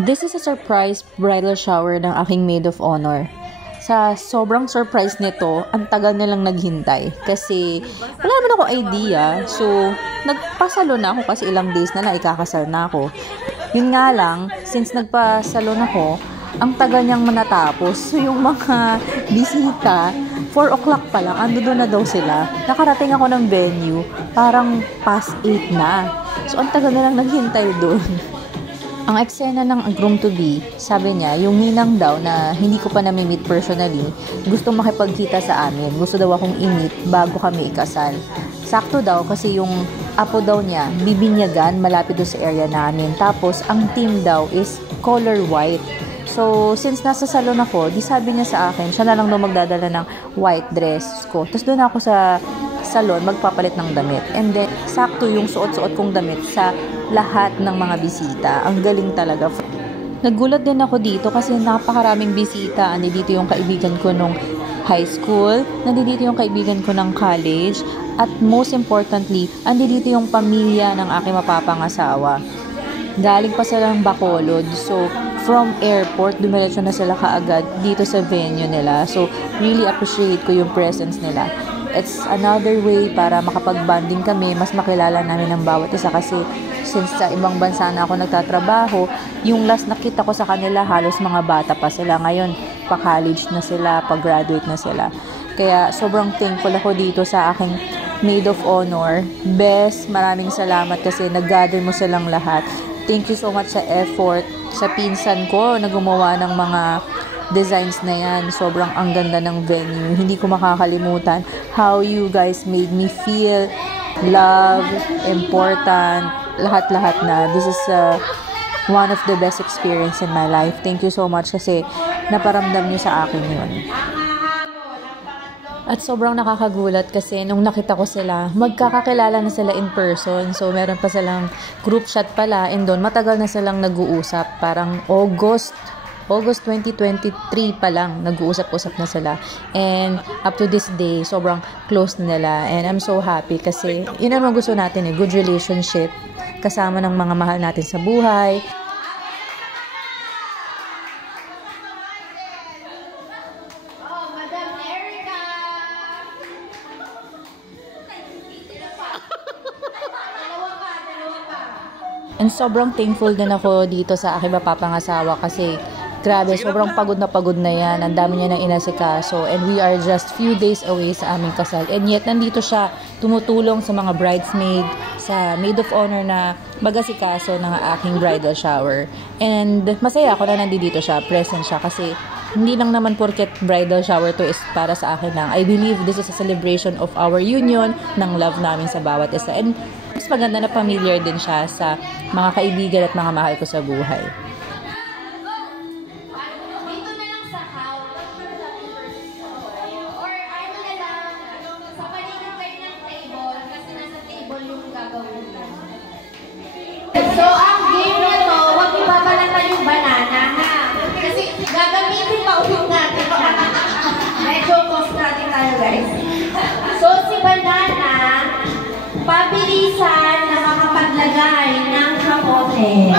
This is a surprise bridal shower ng aking maid of honor. Sa sobrang surprise nito, ang tagal nilang naghintay. Kasi wala naman ako idea. So, nagpasalo na ako kasi ilang days na ikakasal na ako. Yun nga lang, since nagpasalon ako, ang tagal niyang manatapos. So, yung mga bisita, 4 o'clock pa lang, ando doon na daw sila. Nakarating ako ng venue, parang past 8 na. So, ang tagal nilang naghintay doon. Ang eksena ng groom-to-be, sabi niya, yung ninang daw na hindi ko pa nami-meet personally, gusto makipagkita sa amin. Gusto daw akong i-meet bago kami ikasal. Sakto daw kasi yung apo daw niya, bibinyagan malapit doon sa area namin. Tapos, ang team daw is color white. So, since nasa salon ako, di sabi niya sa akin, siya na lang daw magdadala ng white dress ko. Tapos doon ako sa salon, magpapalit ng damit. And then, sakto yung suot-suot kong damit sa lahat ng mga bisita. Ang galing talaga. Nagulat din ako dito kasi napakaraming bisita. Nandito yung kaibigan ko nung high school, nandito yung kaibigan ko ng college, at most importantly, nandito yung pamilya ng aking mapapangasawa. Galing pa silang Bacolod. So, from airport, dumiretso na sila kaagad dito sa venue nila. So, really appreciate ko yung presence nila. It's another way para makapag-bonding kami, mas makilala namin ang bawat isa kasi since sa ibang bansa na ako nagtatrabaho, yung last nakita ko sa kanila, halos mga bata pa sila. Ngayon, pa-college na sila, pa-graduate na sila. Kaya sobrang thankful ako dito sa aking maid of honor. Best, maraming salamat kasi nag-gather mo silang lahat. Thank you so much sa effort sa pinsan ko na gumawa ng mga designs na yan. Sobrang ang ganda ng venue. Hindi ko makakalimutan how you guys made me feel love, important, lahat-lahat na. This is one of the best experience in my life. Thank you so much kasi naparamdam niyo sa akin yun. At sobrang nakakagulat kasi nung nakita ko sila, magkakakilala na sila in person. So, meron pa silang group chat pala. And doon, matagal na silang nag-uusap. Parang August 2023 pa lang, nag-uusap-usap na sila. And up to this day, sobrang close na nila. And I'm so happy kasi yun naman gusto natin good relationship kasama ng mga mahal natin sa buhay. And sobrang thankful din ako dito sa aking mapapangasawa kasi grabe, sobrang pagod na yan. Ang dami niya nang inasikaso. And we are just few days away sa aming kasal. And yet, nandito siya tumutulong sa mga bridesmaid, sa maid of honor na mag-asikaso ng aking bridal shower. And masaya ako na nandito siya, present siya kasi hindi lang naman porket bridal shower to is para sa akin lang. I believe this is a celebration of our union, ng love namin sa bawat isa. And mas maganda na familiar din siya sa mga kaibigan at mga mahal ko sa buhay. So, ang game na to, huwag ibabalatan yung banana, ha? Kasi gagamitin pa ulit natin. Medyo cost natin tayo, guys. So, si banana, pabilisan na makapaglagay ng kamote.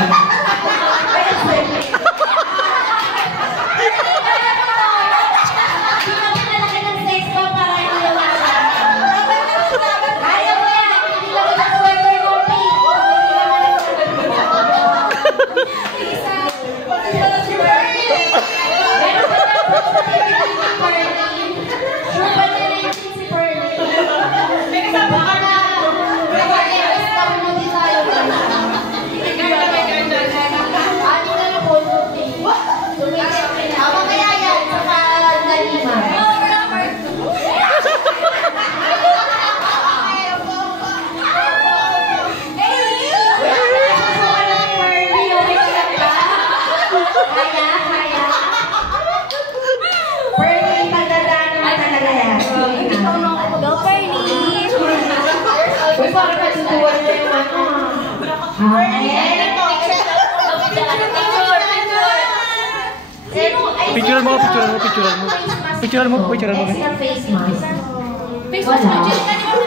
Picturean mo. Picturean mo. Face mask.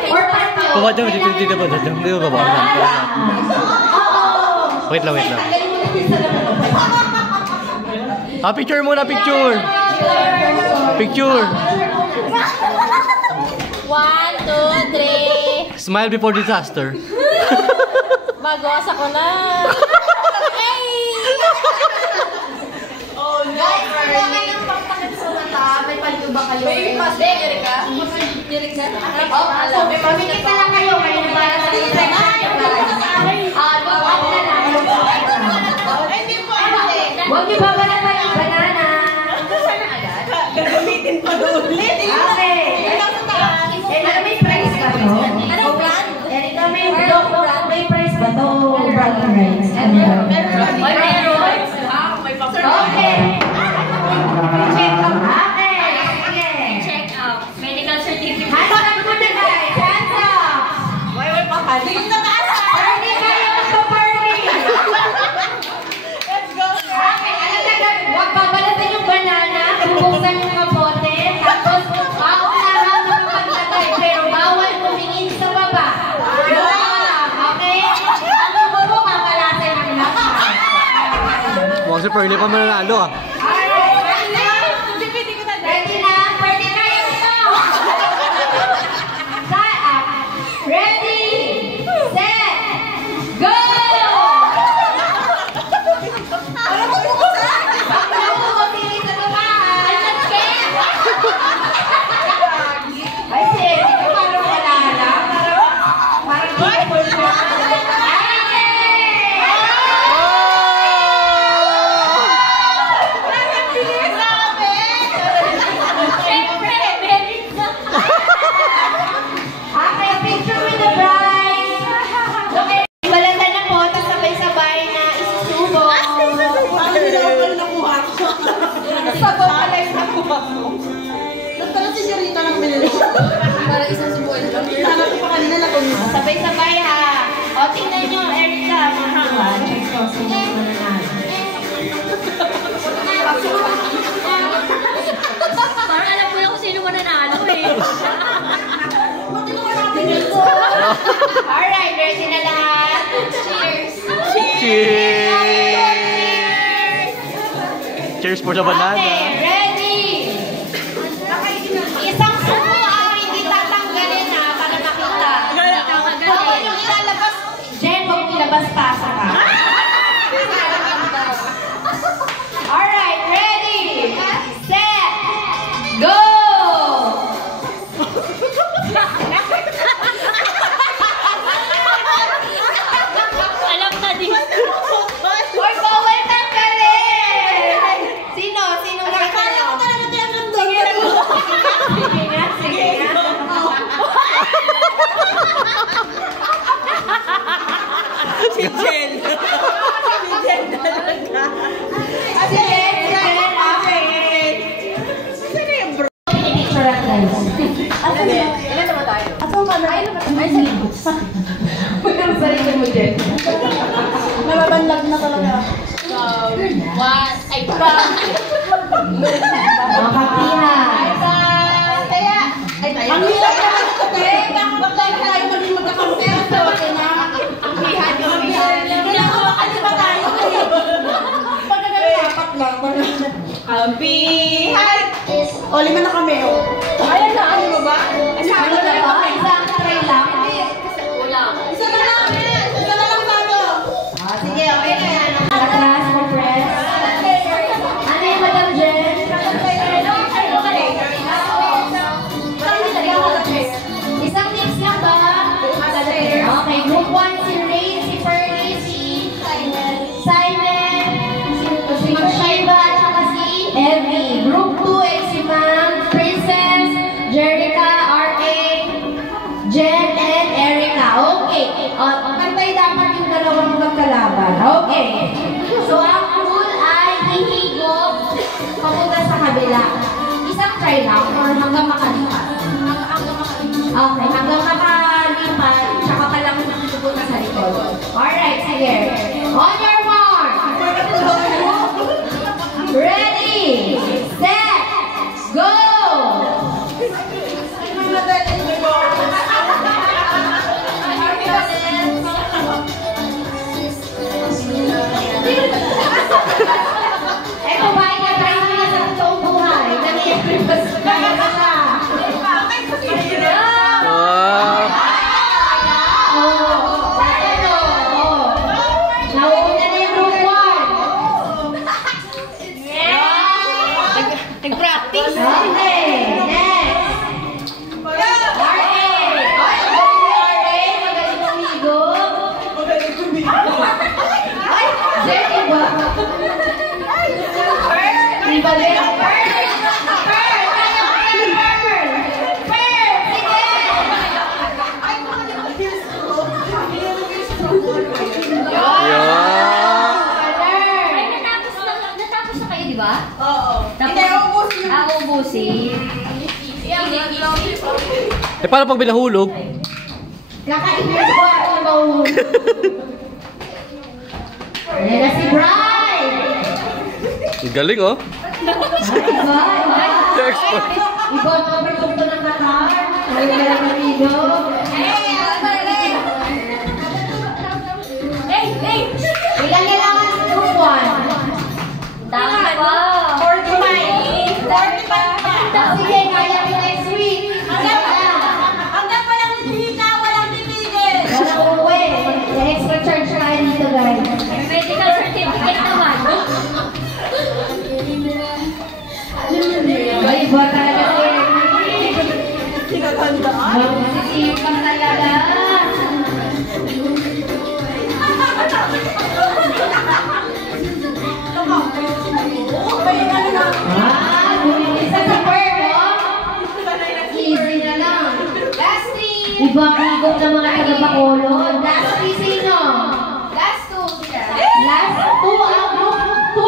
Or panty. Baba dyan, dito ba? Dito ba? Wait lang. Picture muna, picture. Picture. 1, 2, 3. Smile before disaster. Bagos ako na. Oh, guys, kailangan ng pagtakit sa mata. May palyo ba kayo? May pasti, Erika. Erika. Pamingin pa lang kayo. Kayo na para sa isa. Back na lang. Huwag niyo babalan pa yung banana. Sana agad? Gagamitin pa doon. Okay. Ano may price ba to? Ano brand? Erika, may price ba to? Brand rights. Okay. Check out. Okay. Check out. Medical certificate. Hands up muna guys. Hands up. Wait pa. Tingin na taas. Party kayo sa party. Let's go. Okay. Ano na guys? Huwag babalatin yung banana. Bubuksan yung mga bote. Tapos, paunahan na mapaglagay. Pero bawal tumingin sa baba. Okay? Ang bubo, mamalasin ang lakas. Mukhang si Pernie pa mananalo ah. Ready na? Ready na yung ito! Ready, set, go! Ano mo buksan? Ano mo mabili sa lumahan? Ay, sige, parang wala na. Parang people na. Sabay-sabay ha. O, tingnan nyo, Erika. Check ko. Sino yung mananalo? Parang alam ko lang kung sino mananalo eh. Alright, ready na lahat? Cheers! Cheers for the banana. Okay, ready! Isang suko hindi tatanggalin ha, para makita. Kapag yung ilalabas, Jen, huwag ilabas pasa ka. Alright, ready, set, go! Alam na din. Hoy, bawal tanggalin! Sino? Sino nakita nyo? Sige nga. Si Jen. Si Jen talaga. Si Jen, okay. Sino yung bro? Pinicturean guys. Ilan naman tayo? Asong ka na? Ay, sa libot. Ang sarili mo, Jen. Nababanlag na talaga. One, ay, bang! Makapihan. Kaya, ang hirap naman ito, Jen. Bakit tayo maging magkakampera sa wala na? Pihan. Hindi ako makalipa tayo. Pagkagalit, apat lang. Pihan! O, 5 na kami. Ayan na, ano mo ba? Isang try lang. Isa na lang. Isa na lang tayo. Sige, okay na yan. Atras mo, friends. Ano yung Madam Jen? Isang tips lang ba? Okay, group 1, si Ray, si Pernie, si Simon, si Shiva, at saka si Evie. Group 2, si Ma'am, Princess, Jerica, R.A., Jen, and Erika. Okay. Pantay dapat yung dalawang magkalaban. Okay. So, ang rule ay hihigop papunta sa kabila. Isang try lang or hanggang makalipat. Okay. Hanggang makalipat, tsaka ka lang pupunta sa likod. Alright, sige. On your mark. Ready, set, go! Wow! Nauna na yung group 1. Nag-practice. Okay, next. Magaling tumigo. Ay, Jenny ba? Iba ba yung Natapos na kayo, di ba? Oo. Tapos, Hindi, ubusin. ubusin. Eh, paano pag binahulog? Kakainin ko ako ng bawon. Ayan na si Brian! Ang galing, oh. Export. Iba ang produkto ng Qatar. Ay, wala na dito. Ilan kailangan sa group 1? Tama pa. 45. 45 pa. Sige, kaya mo next week. Hanggang walang hihina, walang titigil. Walang uwi. May extra charge tayo dito, guys. Medical certificate naman. Ay, iba talaga si Tinatandaan. Masisipang talaga. Bumibisa sa kwero. Easy na lang. Last three. Ibang higop ng mga taga-Bacolod. Last three sino? Last two sila. Last two ang group 2.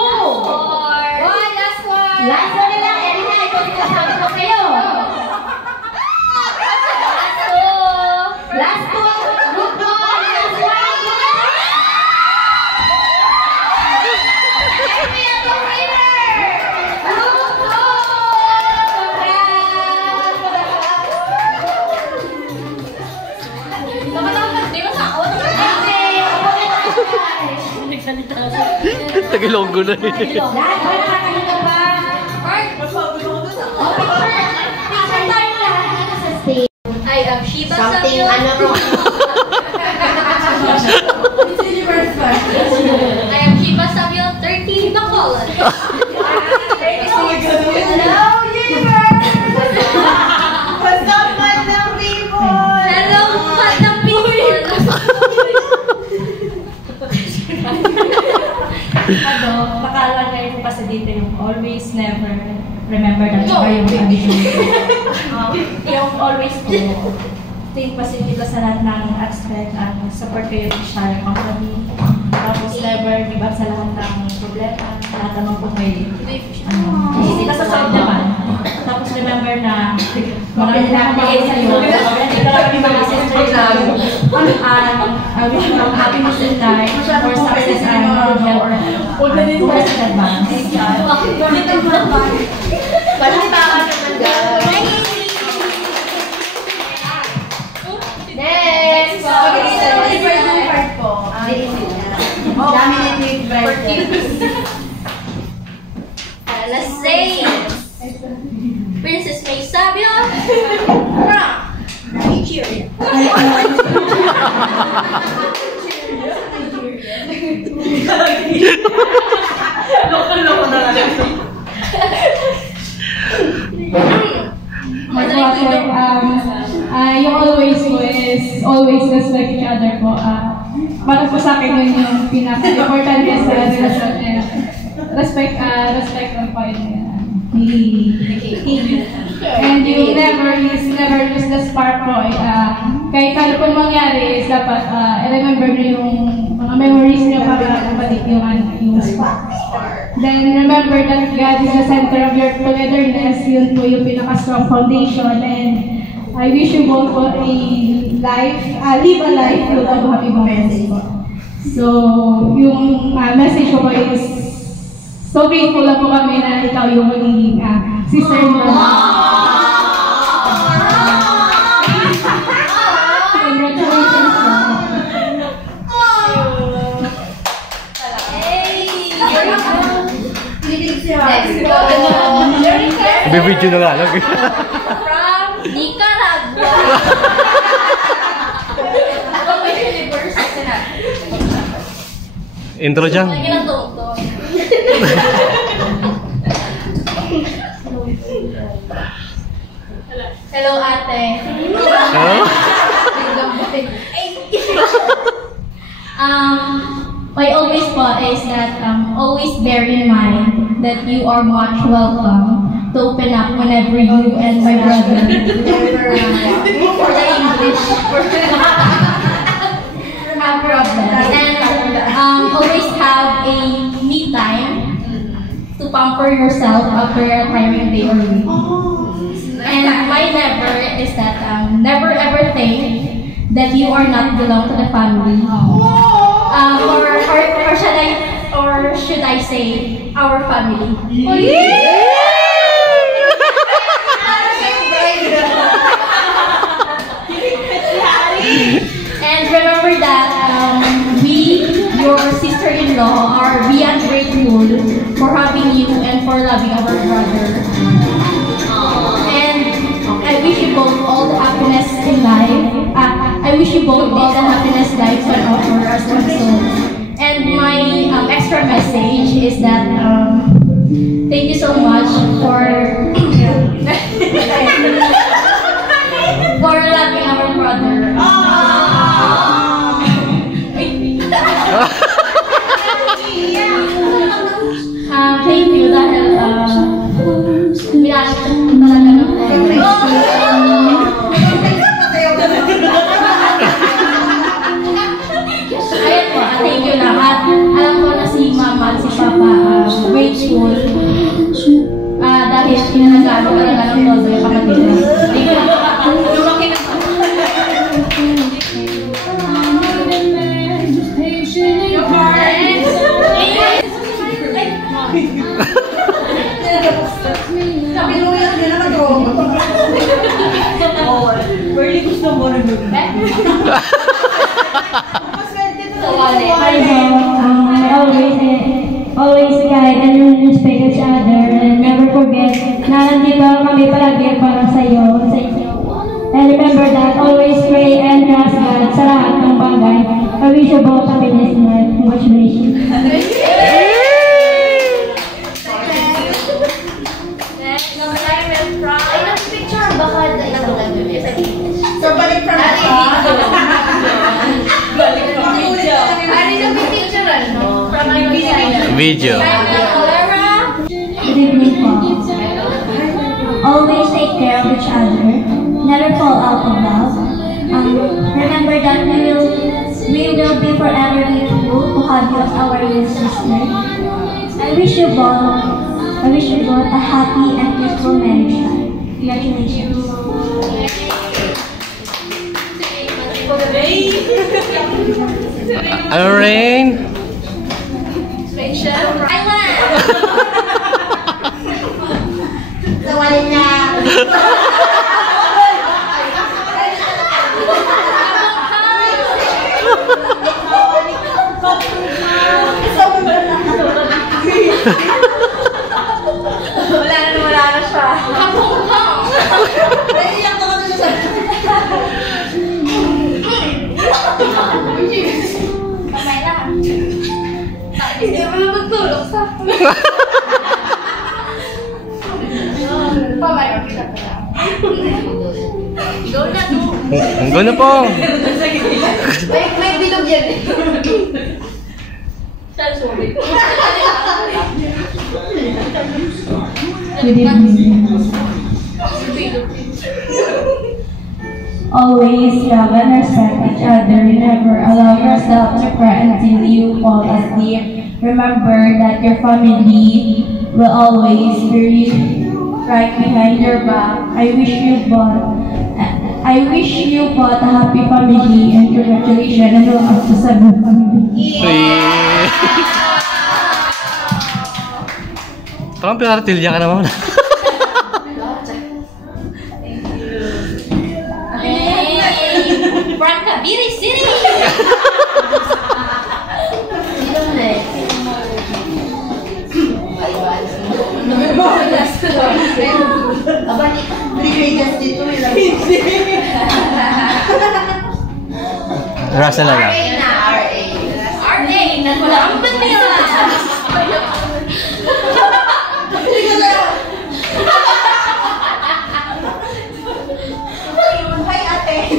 One, last one. Last one na lang. Erika, ito sinasabi ko sa'yo. Last two ang group 1. Last one. Happy ako, winner! Group 2! Tagalonggo na eh. Lahat ba nakakahinga ba? Mark, masabi ko doon ah. Oh, picture tayo lahat dito sa stage. I am Shiba Something, Sabio. ano bro? Miss Universe ba? I am Shiba Sabio, 30 Bacolod. Hello, Universe! What's up, madam people? Hello, Madam People. Bakalan kayo po kasi dito yung always, never, remember that, or yung yung always po, think positive sa lahat ng aspect, support kayo sa company, tapos never give up sa lahat ng problema, lahat naman po may, nasa solve naman. Tapos remember na, marami na kayo sa iyo, ito lang kami mga sisters lang, I wish you happiness in life, for success and good health, progress in advance. Balitakan naman guys. Next! Celebrate yung part po. Laminate yung bride ko. Let's say, Princess May Sabio from Nigeria. Loko-loko na lang. Yung always po is always respect each other po. Para po sa akin yun yung pinaka-importante sa relasyon. Respect lang po yun. And you never lose the spark po. Kahit ano po mangyari is dapat remember nyo yung mga memories nyo para kapatid yung spark. Then remember that God is the center of your togetherness. Yun po yung pinaka-strong foundation. And I wish you both for live a life full of happy moments po. So, yung message ko is so grateful lang po kami na ikaw yung magiging sister mo. Congratulations po. Next go. Nagbibideo na nga lang. From Nicaragua. Intro dyan. Lagi ng tungtong. Hello, ate. Huh? My always thought is that always bear in mind that you are much welcome to open up whenever you and my brother for the English have problems, and always have a me time to pamper yourself after a tiring day or week. And my never is that never ever think that you are not belong to the family. Or should I say our family? And remember that we, your sister-in-law, are beyond grateful for having you and for loving our brother. And I wish you both all the happiness in life. I wish you both all the happiness life can offer us also. And my extra message is that thank you so much for loving our brother. Thank you dahil binasa ko talaga ng Ayun po, thank you lahat. Alam ko na si Mama at si Papa grateful dahil pinanagaan ko talaga ng todo yung kapatid ko. Thank you. Lumaki na yung parents. Napinuyan niya naman ito. Pwede gusto mo rin yun. Always guide and respect each other and never forget na nandito kami palagi para sa iyo. And remember that always pray and trust God sa lahat ng bagay. I wish you both happiness in life. Congratulations. So, balik from Video. Good evening po. Always take care of each other. Never fall out of love. Remember that we will be forever grateful to have you as our little sister. I wish you both a happy and peaceful marriage life. Congratulations. Rain. Nawalin na. Wala na siya. Naiiyak na kami sa Kamay na. Hindi mo na magtulog sa Kamay na kita pala. Go na to. Go na po. May bilog yan eh. Sorry. Good evening. Always love and respect each other. Never allow yourself to cry until you fall asleep. Remember that your family will always be right behind your back. I wish you both a happy family and congratulations and welcome to Cebu family. Parang pinaratilya ka naman. From Cavite City! Ay, Russell na lang. RA na, RA. RA, nagulambot niya. Hi, ate.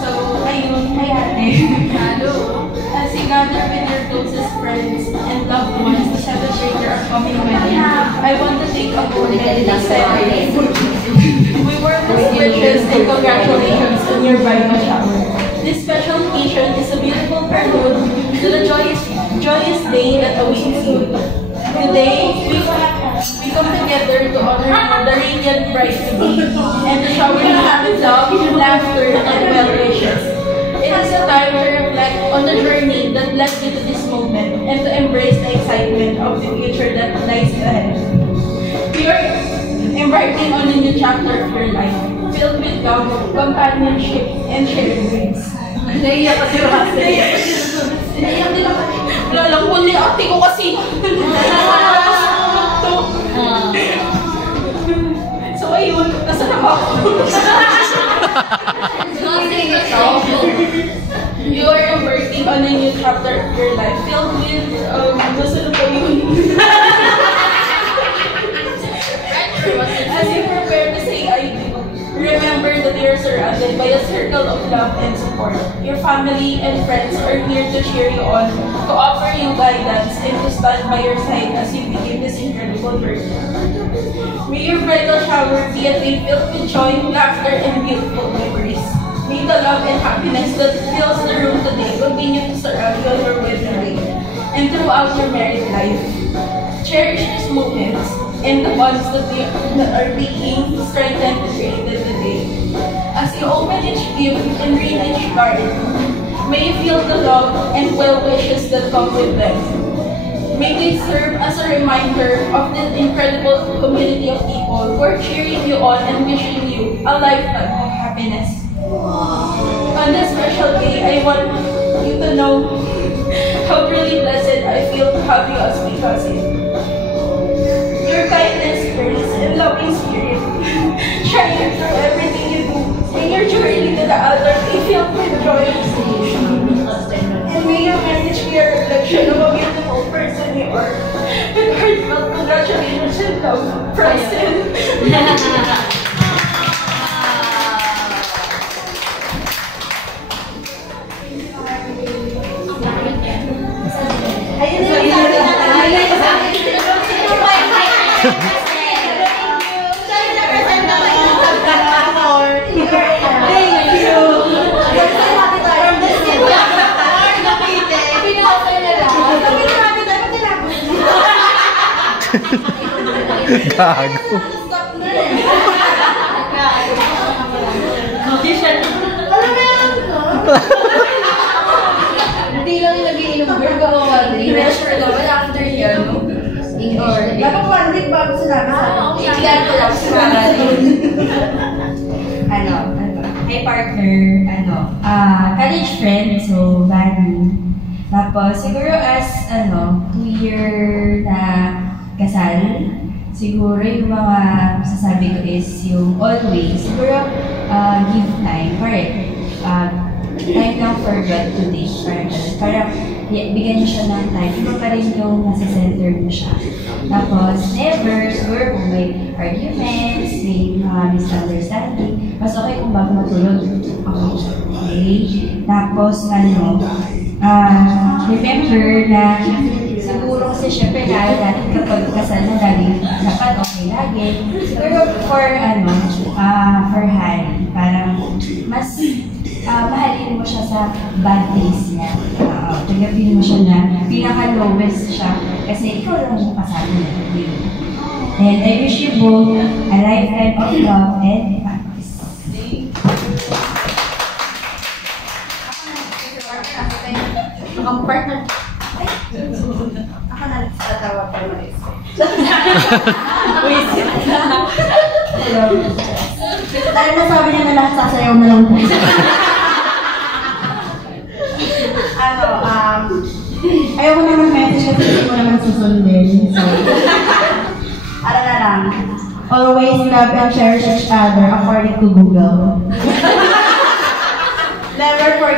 So, ayun, hi ate. Hello. As you gather with your closest friends and loved ones to celebrate your upcoming wedding, I want to take a moment to celebrate. We warmest wishes and congratulations on your bridal shower. This special occasion is a beautiful prelude to the joyous day that awaits you. Today, we come together to honor the radiant bride-to-be and to shower you with love, laughter, and well wishes. It is a time to reflect on the journey that led you to this moment and to embrace the excitement of the future that lies ahead. We are embarking on a new chapter of your life, filled with love, companionship, and shared dreams. Naiiyak ka si Russell. Naiyak din ako. Wala lang po ni ate ko kasi. So ayun, nasa na ako? You are embarking on a new chapter of your life, filled with, gusto na po yun. As you prepare to say I do, remember that you are surrounded by a circle of love and support. Your family and friends are here to cheer you on, to offer you guidance, and to stand by your side as you begin this incredible journey. May your bridal shower be a day filled with joy, laughter, and beautiful memories. May the love and happiness that fills the room today continue to surround you on your wedding day and throughout your married life. Cherish these moments and the bonds that are being strengthened and created today. As you open each gift and read each card, may you feel the love and well wishes that come with them. May they serve as a reminder of this incredible community of people who are cheering you on and wishing you a lifetime of happiness. On this special day, I want you to know how really blessed I feel to have you as my cousin. Your kindness, grace, and loving spirit shine through everything you do. May your journey to the altar be filled with joy and solution. And may your marriage be a reflection of a beautiful person you are. With heartfelt congratulations and love, Preston. Gago. Hindi lang yung nag-iinom girl ko pressure lang, wala after yan, no? Dapat 1 week bago sinabi sa akin. Ikilan ko lang sa Hi partner, college friend, so Vanny. Tapos siguro as 2-year na kasal, siguro yung mga sasabi ko is yung always, siguro give time, correct? Time lang for God today, parang bigyan niyo siya ng time, iba pa rin yung nasa center mo siya. Tapos never, siguro kung may arguments, may mga misunderstanding, mas okay kung bago matulog. Okay? Tapos remember na siguro kasi syempre lalo natin kapag kasal na lagi, dapat okay lagi. Siguro for Harry, parang mas mahalin mo siya sa bad days niya. Tagapin mo siya na pinaka-lowest siya kasi ikaw lang yung kasama niya. And I wish you both a lifetime of love and happiness. Ang partner. Ako na nagtatawa pa mo is. Dahil nasabi niya na lahat sasayaw na lang po. Ayoko naman message kasi hindi mo naman susundin. So, na lang. Always love and cherish each other according to Google.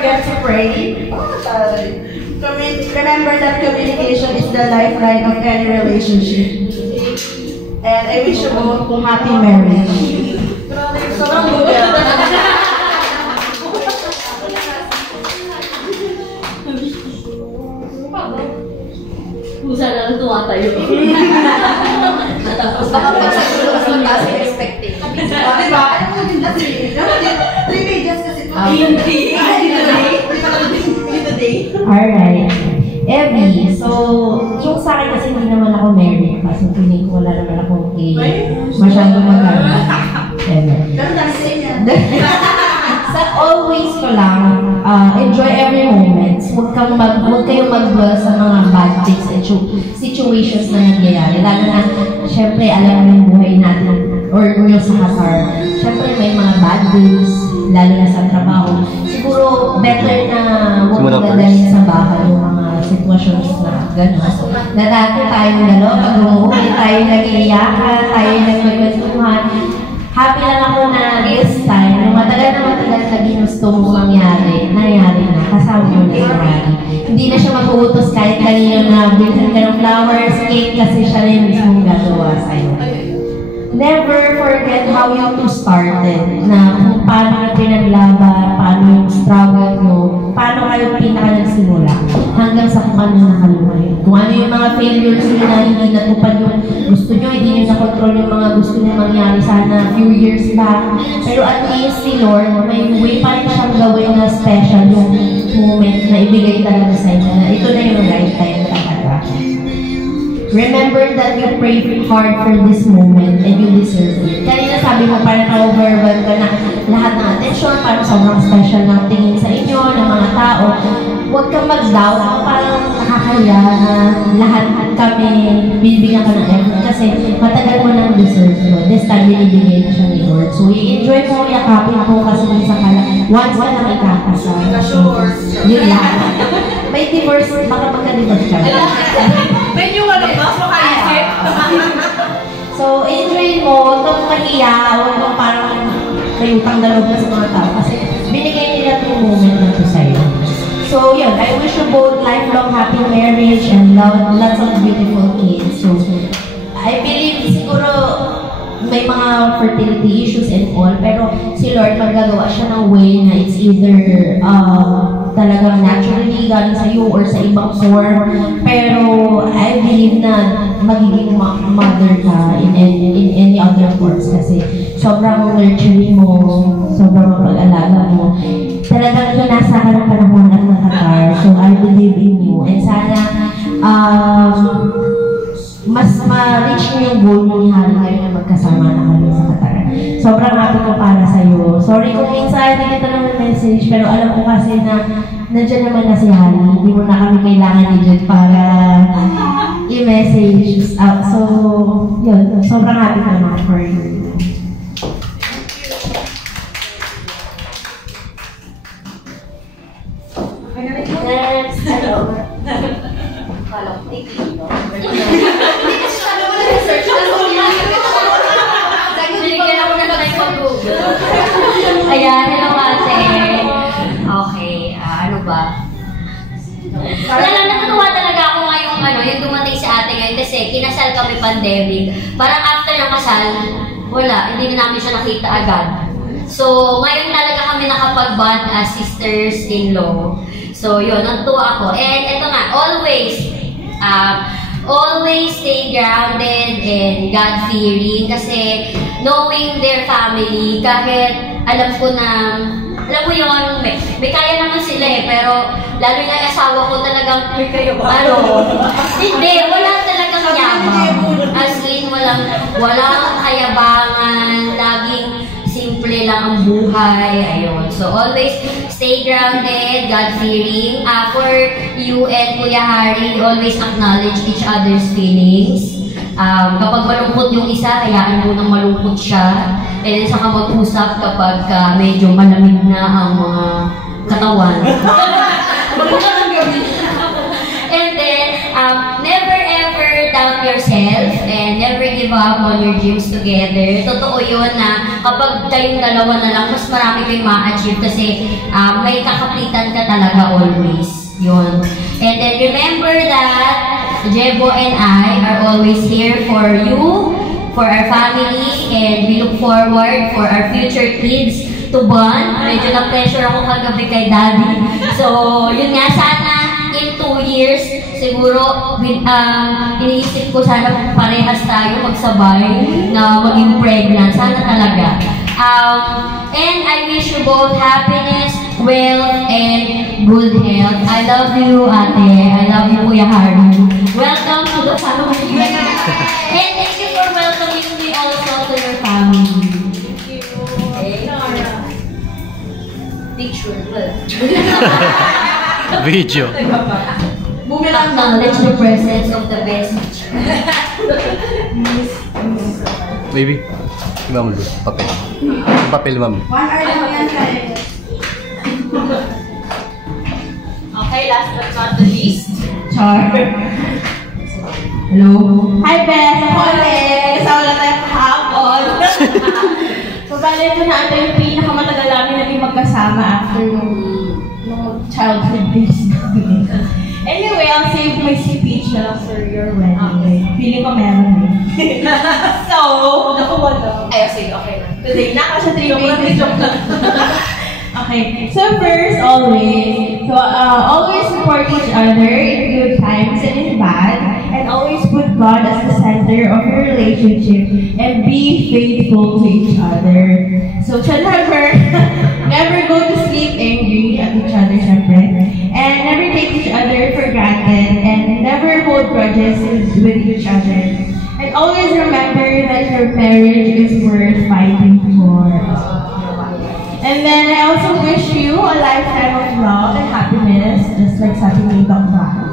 forget to pray. Remember that communication is the lifeline of any relationship. And I wish you both happy marriage. Sobrang good. Kusa na lang tumatayo. Tapos baka pagsagulo mas mataas yung expectation. Diba? Ano mo din kasi? 3 pages kasi. Hindi. Alright. Evie, so, yung sa akin kasi hindi naman ako married pa. So, feeling ko wala naman akong masyadong maganda. Sa always ko lang, enjoy every moment. Huwag kayong mag-dwell sa mga bad things and situations na nangyayari. Lalo na, syempre, alam mo yung buhay natin or yung sa Qatar. Syempre, may mga bad days, lalo na sa trabaho. Siguro, better na huwag dadalhin sa bahay yung mga sitwasyon na gano'n. Na dati tayong dalawa, pag umuwi, tayo nag-iiyakan, tayo nagmagwentuhan. Happy lang ako na this time, nung matagal na ginusto mo nangyari na, kasama mo na si Harry. Hindi na siya mag-uutos kahit kanina na bilhin ka ng flowers, cake, kasi siya rin mismo gagawa sa'yo. Never forget how you two started, na kung paano na pinaglaban, paano yung struggle mo, paano kayo pinaka nagsimula, hanggang sa kung ano nakalumay. Kung ano yung mga failures nyo na hindi natupad yung gusto nyo, hindi nyo na-control yung mga gusto nyo mangyari sana few years back. Pero at least si Lord, may way pa rin siyang gawin na special yung moment na ibigay talaga sa inyo, na ito na yung right time talaga. Remember that you prayed hard for this moment and you deserve it. Kanina sabi mo parang na-overwhelm ka na lahat ng attention, parang sobrang special ng tingin sa inyo, ng mga tao. Huwag kang mag-doubt, parang nakakaya na lahat kami bibigyan ka ng effort kasi matagal mo nang deserve mo. This time, binibigay na siya ni Lord. So, i-enjoy mo, yakapin mo kasi minsan ka lang, once ka lang ikakasal. Yun lang. May divorce, baka magka-divorce ka. May new ano ba? So, kaisip? So, enjoy mo, huwag kang mahiya, huwag kang parang may utang na loob na sa mga tao kasi binigay nila itong moment na ito sa'yo. So, yun, I wish you both lifelong happy marriage and lots of beautiful kids. So, I believe siguro may mga fertility issues and all, pero si Lord magagawa siya ng way na it's either talagang naturally galing sa iyo or sa ibang form. Pero I believe na magiging mother ka in any other forms kasi sobrang nurturing mo, sobrang pag-alaga mo. Talagang nasa ka ng panahon at nakatar. So I believe in you. And sana mas ma-reach mo yung goal mo ni Harry kayo na magkasama na kayo sa Qatar. Sobrang happy ko para sa'yo. Sorry kung minsan hindi kita naman message, pero alam ko kasi na nandiyan naman na si Harry. Hindi mo na kami kailangan ni Jude para i-message. So, yun. Sobrang happy ko na for you. Next, Ayan, hello ate. Okay, ano ba? Wala lang, natutuwa talaga ako ngayong yung dumating si ate ngayon kasi kinasal kami pandemic. Parang after ng kasal, wala, hindi na namin siya nakita agad. So, ngayon talaga kami nakapag-bond as sisters-in-law. So, yun, natutuwa ako. And ito nga, always stay grounded and God-fearing kasi knowing their family, kahit alam ko na, alam mo yun, may kaya naman sila pero lalo na yung asawa ko talagang, hindi, wala talagang yabang. As in, walang kayabangan, laging simple lang ang buhay, ayun. So, always stay grounded, God-fearing. For you and Kuya Harry, always acknowledge each other's feelings. Kapag malungkot yung isa, hayaan mo nang malungkot siya. And saka mag-usap kapag medyo malamig na ang mga katawan. And then, never ever doubt yourself. yourself and never give up on your dreams together. Totoo yun na kapag kayong dalawa na lang, mas marami kayong ma-achieve kasi may kakapitan ka talaga always. Yun. And then remember that Jebo and I are always here for you, for our family, and we look forward for our future kids to bond. Medyo na-pressure ako kagabi kay Daddy. So, yun nga, sana in 2 years, siguro, iniisip ko sana parehas tayo magsabay na maging pregnant. Sana talaga. And I wish you both happiness, wealth, and good health. I love you, Ate. I love you, Kuya Harry. Welcome to the family. And thank you for welcoming me also to your family. Picture. Video. Acknowledge the presence of the best teacher. Baby. Ma'am, papel. Papel, ma'am. 1 hour lang yan tayo. Okay, last but not the least. Char. Hello. Hi, Beth. Ako ulit. Kasama na tayo kahapon. So, bali ito na ito yung pinakamatagal namin naging magkasama after yung childhood days. Anyway, I'll save my speech na lang for your wedding. Okay. Feeling ko meron eh. So, nakuha lang. Ay, sige, okay lang. Today, naka sa 3 pages. Joke lang. Okay, so first, always support each other in good times and in bad, and always put God as the center of your relationship, and be faithful to each other. So, never go to sleep angry at each other, syempre, and never take each other for granted, and never hold grudges with each other. And always remember that your marriage is worth fighting for. And then I also wish you a lifetime of love and happiness, just like Sabi May Dr.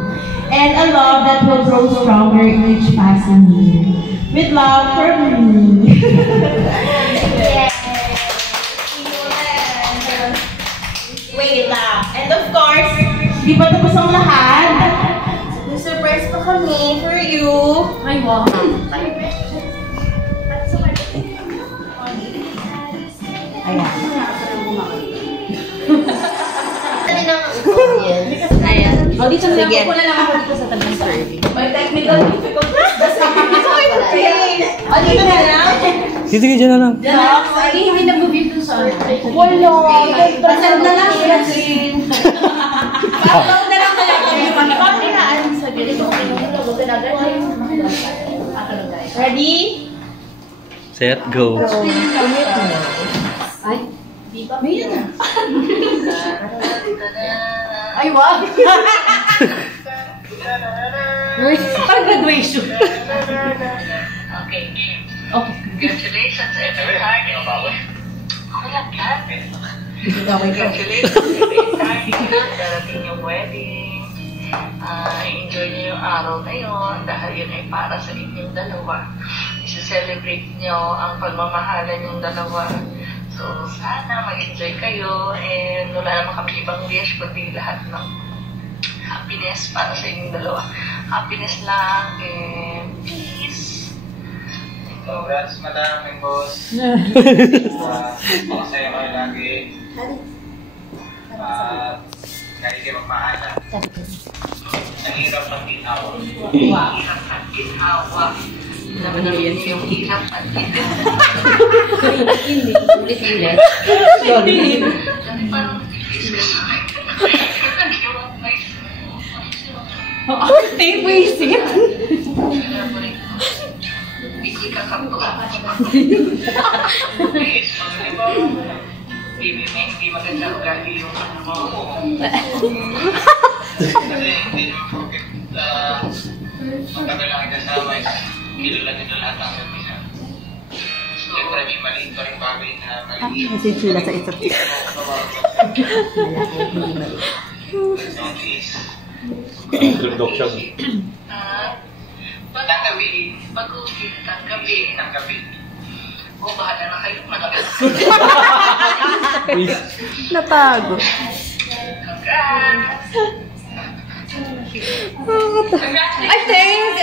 And a love that will grow stronger each passing year. With love from me. Wait lang. And of course, di pa tapos ang lahat. May surprise pa kami for you. Ay, wow. Ayan. Ayan. O, dito na lang. Kukunan lang ako dito sa tabi survey. May technical difficulties. O, dito na lang. Sige, dyan na lang. Hindi nag-view dun sa ano. Wala. Pasal na lang siya. Pasal na lang talaga. Pakinaan sa ganito. Ready? Set, go. Ay, may yan na. Ay, wow. Parang graduation. Okay, game. Okay. Congratulations, everybody. Wala ka. Congratulations, everybody. Darating yung wedding. Enjoy niyo yung araw na yun dahil yun ay para sa inyong dalawa. I-celebrate niyo ang pagmamahalan yung dalawa. So, sana mag-enjoy kayo and wala naman kami ibang wish kundi lahat ng happiness para sa inyong dalawa. Happiness lang and peace. Congrats, madam and boss. Masaya kayo lagi. Kaya kayo magmahalan. Ang hirap ng ginawa. Hirap at ginawa. Naman na yan yung hirap at ginawa. ulit-ulit. Kasi parang discuss ka sa akin. Stay basic. Hindi ka kapag. Baby, may hindi maganda ugali yung ano mo. Kasi hindi naman porket matagal lang ikasama kilala lahat ng pamilya. Siyempre may maliit pa rin bagay na maliit. Kasi sila sa isa't isa. Introduction. Tanggabi. Pag-uwi, tanggabi. O, bahala na kayo. Natago. Congrats! Ay, thanks!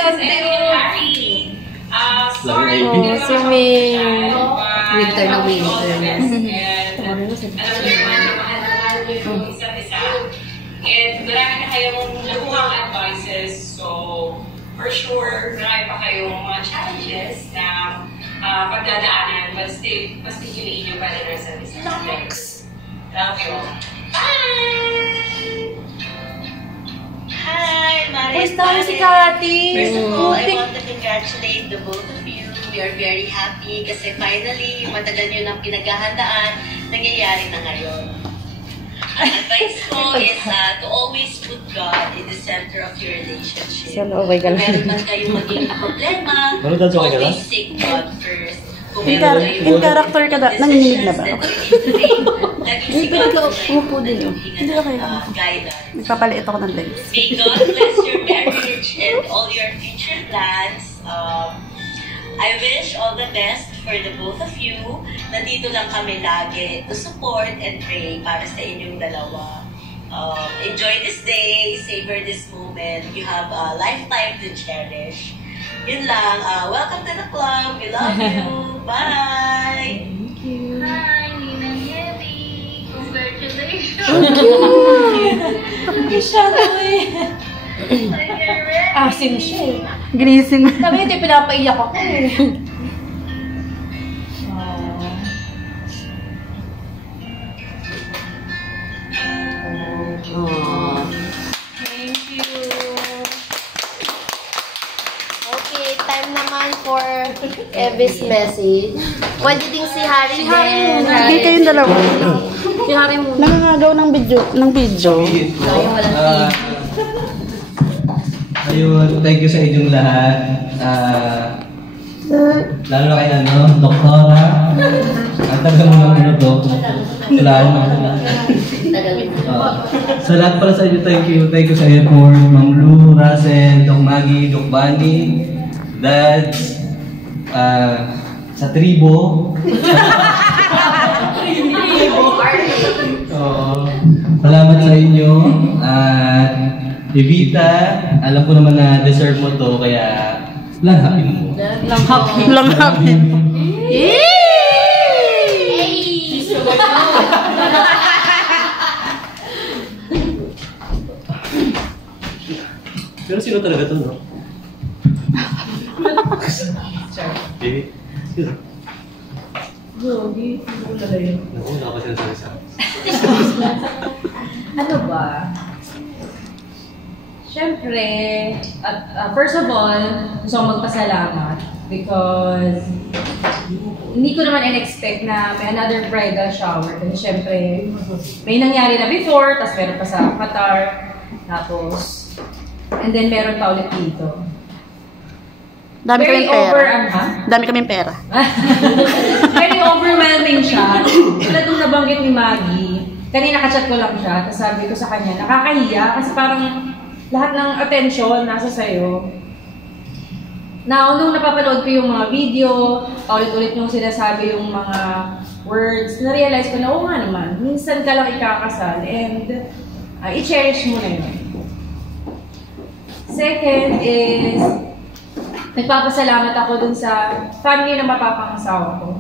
Sorry. Oh, si May. Winter na winter. Alam mo naman na mahal na mahal niyo yung isa't isa. And marami na kayong nakuhang advices. So, for sure, marami pa kayong mga challenges na pagdadaanan. But still, mas pipiliin nyo pa rin ang isa't isa. Love you. Bye! Hi, Maris. Si Kati. First of all, I want to congratulate the both of you. We are very happy kasi finally, matagal nyo nang pinaghahandaan, nangyayari na ngayon. Ang advice ko is to always put God in the center of your relationship. Kung meron man kayong maging problema, always seek God first. Kung meron kayong character ka na, nanginginig na ba? Hindi ka umupo din yun. Hindi ka kayo. Guidance. Nagpapaliit ako ng legs. May God bless your marriage and all your future plans. I wish all the best for the both of you. Nandito lang kami lagi to support and pray para sa inyong dalawa. Enjoy this day, savor this moment. You have a lifetime to cherish. Yun lang. Welcome to the club. We love you. Bye! Thank you. Hi, Nina Yemi. Congratulations. Hindi siya asim siya eh. Ginising. Sabi ito, pinapaiyak ako eh. Thank you. Okay, time naman for Evis message. What do you think si Harry then? Hindi kayong dalawa. Si Harry muna. Nangangagaw ng video. Ayun, thank you sa inyong lahat. Lalo na kay Doktora. Ang tagal mo ng Dok. Wala naman. Sa lahat pala sa inyo, thank you. Thank you sa airport, Ma'am Lou, Russell, Doc Maggie, Doc Bunny, Dads, sa tribo. Salamat sa inyo. Evita, alam ko naman na deserve mo to, kaya langhapin mo. Langhapin. Pero sino talaga to, no? Baby? Sino? Gogi, siguro talaga yun. Naku, wala ka sinasabi sa akin. Ano ba? Siyempre, first of all, gusto kong magpasalamat because hindi ko naman in-expect na may another bridal shower. Kasi siyempre, may nangyari na before, tapos meron pa sa Qatar, tapos, and then meron pa ulit dito. Dami kaming pera. Ha? Dami kaming pera. Very overwhelming siya. Tulad nung nabanggit ni Maggie, kanina ka-chat ko lang siya, tapos sabi ko sa kanya, nakakahiya kasi parang lahat ng attention nasa sayo. Now, nung napapanood ko yung mga video, ulit-ulit nung sinasabi yung mga words, na-realize ko na, oo nga naman, minsan ka lang ikakasal and i-cherish mo na yun. Second is, nagpapasalamat ako dun sa family na mapapangasawa ko.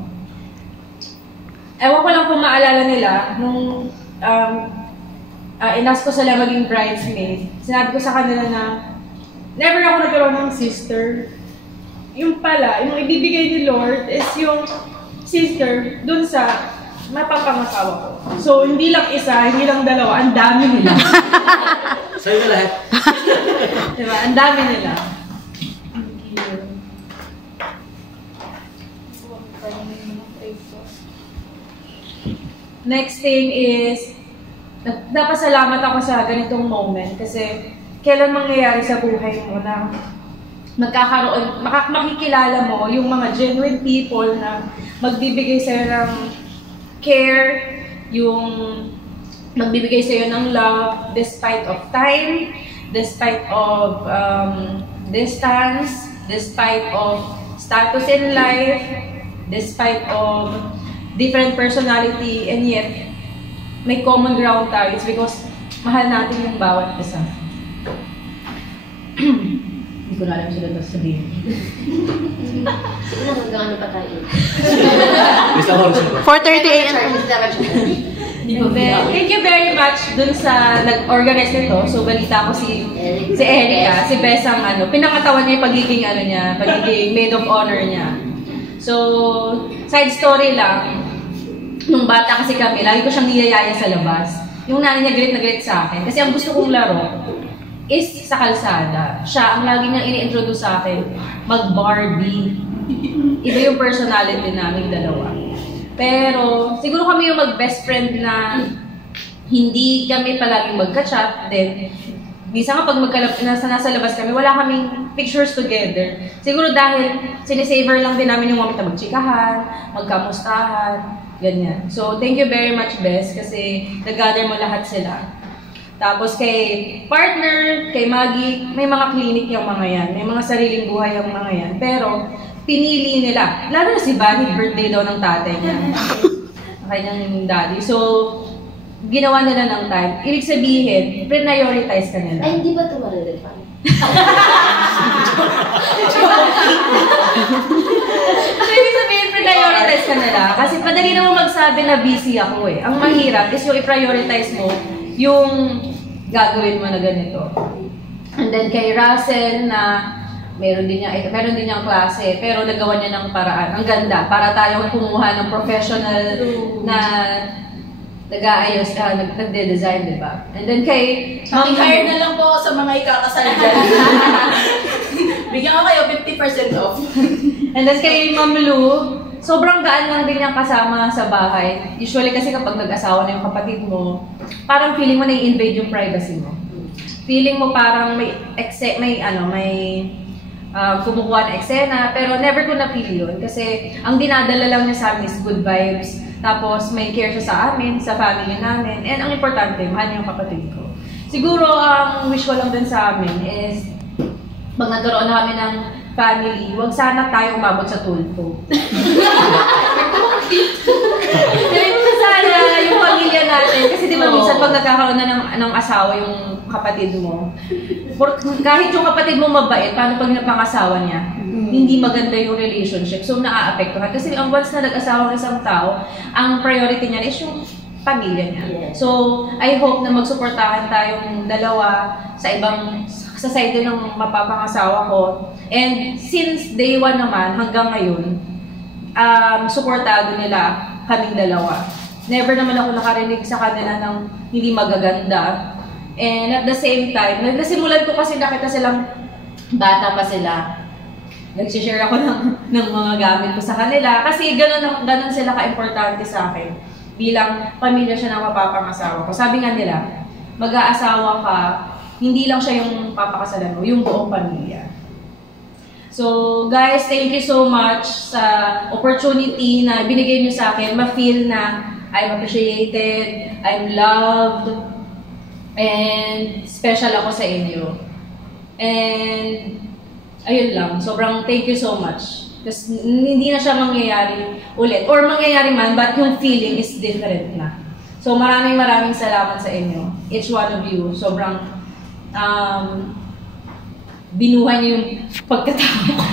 Ewan ko lang kung maalala nila, nung inas ko sila maging bridesmaid, sinabi ko sa kanila na never ako nagkaroon ng sister. Yung pala, yung ibibigay ni Lord is yung sister dun sa mapapangasawa ko. So, hindi lang isa, hindi lang dalawa, ang dami nila. Sa'yo na lahat. Diba? Ang dami nila. Next thing is, napasalamat ako sa ganitong moment kasi kailan mangyayari sa buhay mo na makikilala mo yung mga genuine people na magbibigay sa'yo ng care, yung magbibigay sa'yo ng love despite of time, despite of distance, despite of status in life, despite of different personality, and yet may common ground tayo. It's because mahal natin yung bawat isa. Hindi ko na alam sila na sabihin. Hanggang ano pa tayo? 4:30 a.m. Thank you very much dun sa nag-organize nito. So, balita ko si Erica, si Bess ang pinangatawan niya yung pagiging maid of honor niya. So, side story lang. Nung bata kasi kami, lagi ko siyang niyayaya sa labas. Yung nanay niya galit na galit sa akin. Kasi ang gusto kong laro is sa kalsada. Siya, ang lagi niyang ini-introduce sa akin, mag-Barbie. Iba yung personality namin dalawa. Pero, siguro kami yung mag-best friend na hindi kami palaging magka-chat. Then, minsan nga pag nasa labas kami, wala kaming pictures together. Siguro dahil sinisavor lang din namin yung moment na magchikahan, magkamustahan, ganyan. So, thank you very much, Bess, kasi nag-gather mo lahat sila. Tapos kay partner, kay Maggie, may mga clinic yung mga yan. May mga sariling buhay yung mga yan. Pero, pinili nila. Lalo na si Bunny, birthday daw ng tatay niya. Kanyang daddy. So, ginawa nila ng time. Ibig sabihin, prioritize ka nila. Ay, hindi ba ito malilipang? So, ibig sabihin, prioritize ka nila. Kasi padali naman magsabi na busy ako eh. Ang mahirap is yung i-prioritize mo yung gagawin mo na ganito. And then kay Russell na meron din niyang klase, pero nagawa niya ng paraan. Ang ganda, para tayong kumuha ng professional na nag-aayos, nagde-design, di ba? And then kay Hire na lang po sa mga ikakasal dyan. Bigyan ko kayo 50% off. And then kay Ma'am Lu, sobrang gaan lang din niyang kasama sa bahay. Usually kasi kapag nag-asawa na yung kapatid mo, parang feeling mo na-invade yung privacy mo. Feeling mo parang may kumukuha na eksena, pero never ko na-feel yun. Kasi ang dinadala lang niya sa amin is good vibes. Tapos may care siya sa amin, sa family namin. And ang importante, mahal niya yung kapatid ko. Siguro ang wish ko lang din sa amin is pag nagkaroon na kami ng family, huwag sana tayo umabot sa tulpo. Sana yung pamilya natin. Kasi di ba minsan pag nagkakaroon na ng asawa yung kapatid mo, kahit yung kapatid mo mabait, paano pag napangasawa niya? Hindi maganda yung relationship. So, naaapektuhan. Kasi once na nag-asawa ng isang tao, ang priority niya is yung pamilya niya. So, I hope na magsuportahan tayong dalawa sa side din ng mapapangasawa ko. And since day one naman, hanggang ngayon, suportado nila kaming dalawa. Never naman ako nakarinig sa kanila ng hindi magaganda. And at the same time, nasimulan ko kasi nakita silang bata pa sila. Nag-share ako ng mga gamit ko sa kanila. Kasi ganun sila ka-importante sa akin. Bilang pamilya siya ng mapapangasawa ko. Sabi nga nila, mag-aasawa ka, hindi lang siya yung papakasalan mo, yung buong pamilya. So, guys, thank you so much sa opportunity na binigay niyo sa akin. Ma-feel na I'm appreciated, I'm loved, and special ako sa inyo. And, ayun lang. Sobrang thank you so much. Kasi hindi na siya mangyayari ulit. Or mangyayari man, but yung feeling is different na. So, maraming salamat sa inyo. Each one of you. Sobrang, binuhay niyo yung pagkatao ko.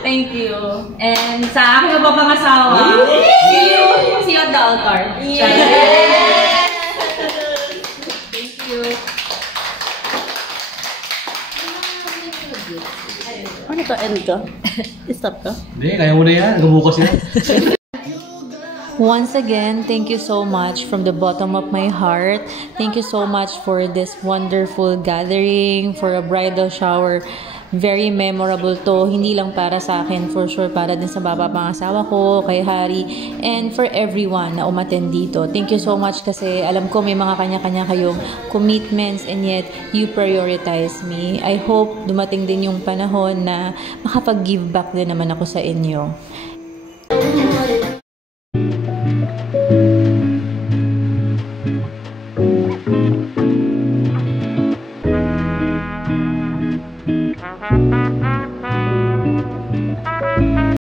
Thank you. And sa aking mapapangasawa, see you at the altar. Yes! Thank you. Ano to, end ka? Stop ka? Hindi, kaya mo na yan. Gumukas yan. Once again, thank you so much from the bottom of my heart. Thank you so much for this wonderful gathering, for a bridal shower. Very memorable to, hindi lang para sa akin, for sure para din sa mapapangasawa ko, kay Harry, and for everyone na umattend dito. Thank you so much kasi alam ko may mga kanya-kanya kayong commitments and yet you prioritize me. I hope dumating din yung panahon na makapag-give back din naman ako sa inyo.